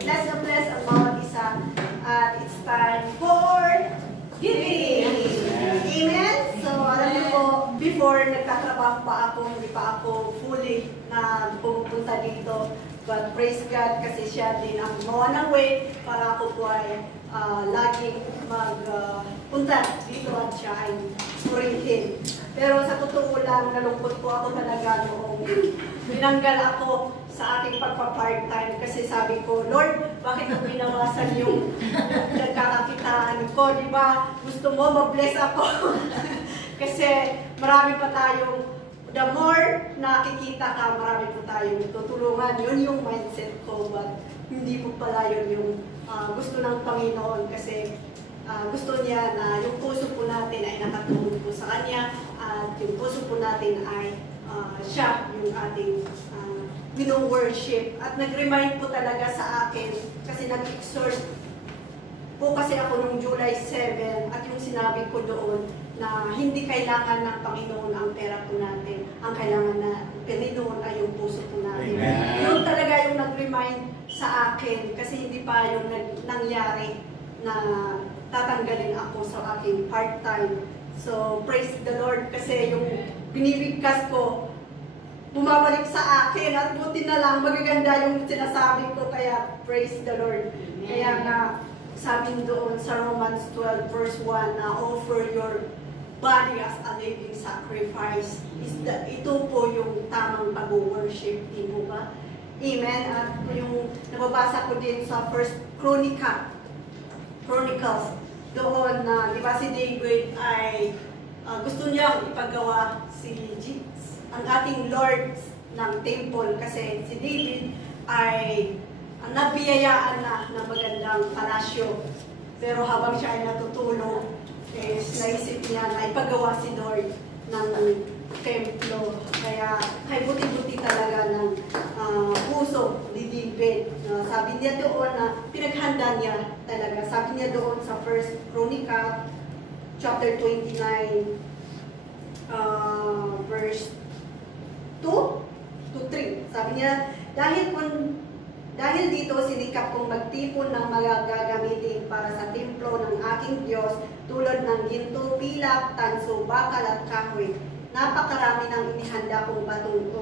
bless ang bawat isa. At it's time for giving. Amen? So, alam niyo po, before nagtatrabaho pa ako, hindi pa ako fully na pupunta dito. But praise God kasi siya din ang gumawa ng way para ako po ay laging magpunta dito at siya ay purihin. Pero sa totoo lang, nalungkot po ako talaga noong binanggal ako sa aking pagpa-part-time kasi sabi ko, Lord, bakit mo binawasan yung nagkakakitaan ko? Di ba? Gusto mo, mag-bless ako. Kasi marami pa tayong, the more nakikita ka, marami po tayong tutulungan. Yun yung mindset ko, but hindi po pala yun yung gusto ng Panginoon kasi gusto niya na yung puso po natin ay nakatulong po sa Kanya at yung puso po natin ay siya yung ating wino-worship. At nag-remind po talaga sa akin kasi nag-exhort po kasi ako nung July 7 at yung sinabi ko doon na hindi kailangan ng Panginoon ang pera po natin. Ang kailangan na Panginoon ay yung puso po natin. Amen. Yun talaga yung nag-remind sa akin kasi hindi pa yung nangyari na tatanggalin ako sa aking part-time. So, praise the Lord kasi yung binibigkas ko, bumabalik sa akin at buti na lang magaganda yung sinasabi ko kaya praise the Lord. Amen. Kaya nga, sabi doon sa Romans 12 verse 1 na offer your body as a living sacrifice. Ito po yung tamang pag-worship, di mo ba? Amen. At yung nababasa ko din sa First Chronicles, doon na, di ba si David ay gusto niya ipagawa ang ating Lord ng temple kasi si David ay nabiyayaan na ng magandang palasyo. Pero habang siya ay natutulog, naisip niya na ipagawa si Lord ng templo. Kaya buti-buti talaga ng puso ni David. Sabi niya doon na pinaghanda niya talaga. Sabi niya doon sa First Chronicle, chapter 29, verse 2 to 3. Sabi niya, dahil dito sinikap kong magtipon ng mga gagamitin para sa templo ng aking Diyos tulad ng ginto, pilak, tanso, bakal at kahoy. Napakarami ng inihanda kong batong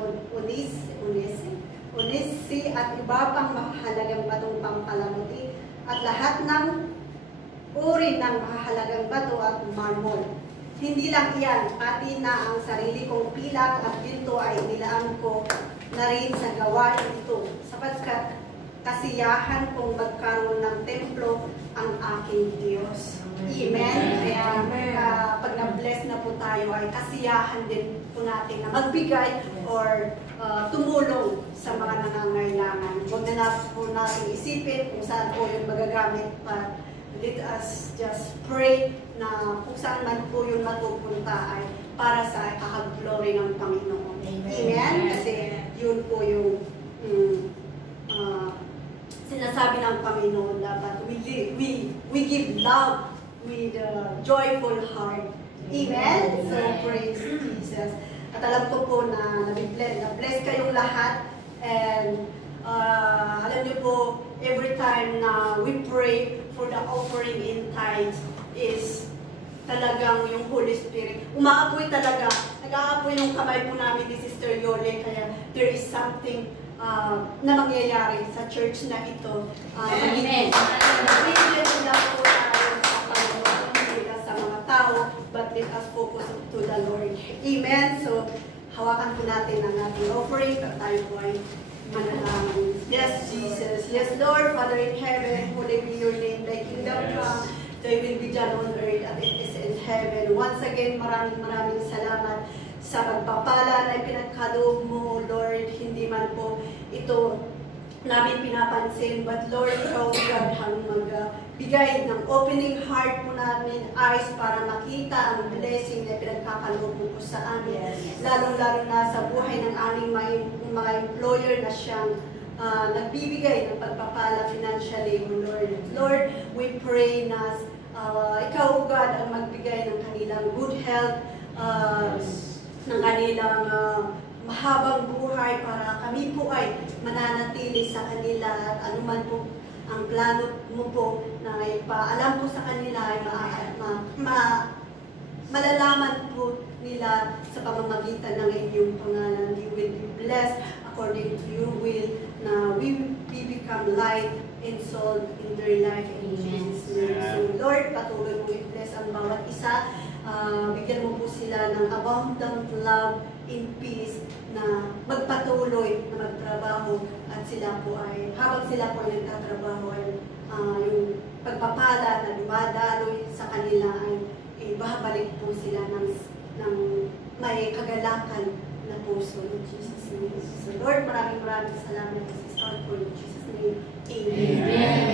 onisi at iba pang mahalagang batong pampalamuti at lahat ng uri ng mahalagang bato at marmol. Hindi lang iyan, pati na ang sarili kong pilak at ginto ay nilaan ko na rin sa gawain ito sapagkat kasiyahan kong magkaroon ng templo ang aking Diyos. Amen? Kaya pag na-bless na po tayo ay kasiyahan din po natin na magbigay or tumulong sa mga nangangailangan. Huwag na po natin isipin kung saan po yung magagamit pa. Let us just pray na kung saan man po yung matupunta ay para sa kakag-glory ng Panginoon. Amen? Kasi yun po yung sinasabi ng Panginoon dapat we give love with a joyful heart. Amen? So praise Jesus. At alam ko po na na-bless kayong lahat and alam niyo po every time na we pray for the offering in tithes is talagang yung Holy Spirit. Umaapoy talaga. Nag-aapoy yung kamay po namin ni Sister Yole. Kaya there is something na mangyayari sa church na ito. Amen. Privilege na po tayo sa Panginoon, hindi sa mga tao, but let us focus to the Lord. Amen. So, hawakan po natin ang ating offering at tayo po ay manalangin. Yes, Jesus. Yes, Lord, Father in heaven, holy be your name. Thy kingdom come, thy will be done on earth as it is in heaven. Once again, maraming salamat sa pagpapala na pinagkaloob mo, Lord. Hindi man po ito namin pinapansin, but Lord, ikaw God ang magbigay ng opening heart mo namin, eyes para makita ang blessing na pinagkakaloob mo po sa amin. Lalong-lalo na sa buhay ng aming mga employer na siyang nagbibigay ng pagpapala financially, Lord. Lord, we pray na ikaw, God, ang magbigay ng kanilang good health, ng kanilang mahabang buhay para kami po ay mananatili sa kanila at anuman po ang plano mo po na ipaalam po sa kanila ay malalaman po nila sa pamamagitan ng inyong pangalan. You will be blessed according to your will, na we become light and salt in their life in Jesus' name. So Lord, patuloy mo i-bless ang bawat isa. Bigyan mo po sila ng abundant love in peace na magpatuloy na magtrabaho, at sila po ay, habang sila po ay nagtatrabaho, ay yung pagpapala na dumadaloy sa kanila ay ibabalik po sila ng may kagalakan na puso in Jesus' name. So Lord, maraming salamat sa Sister for in Jesus' name. Amen.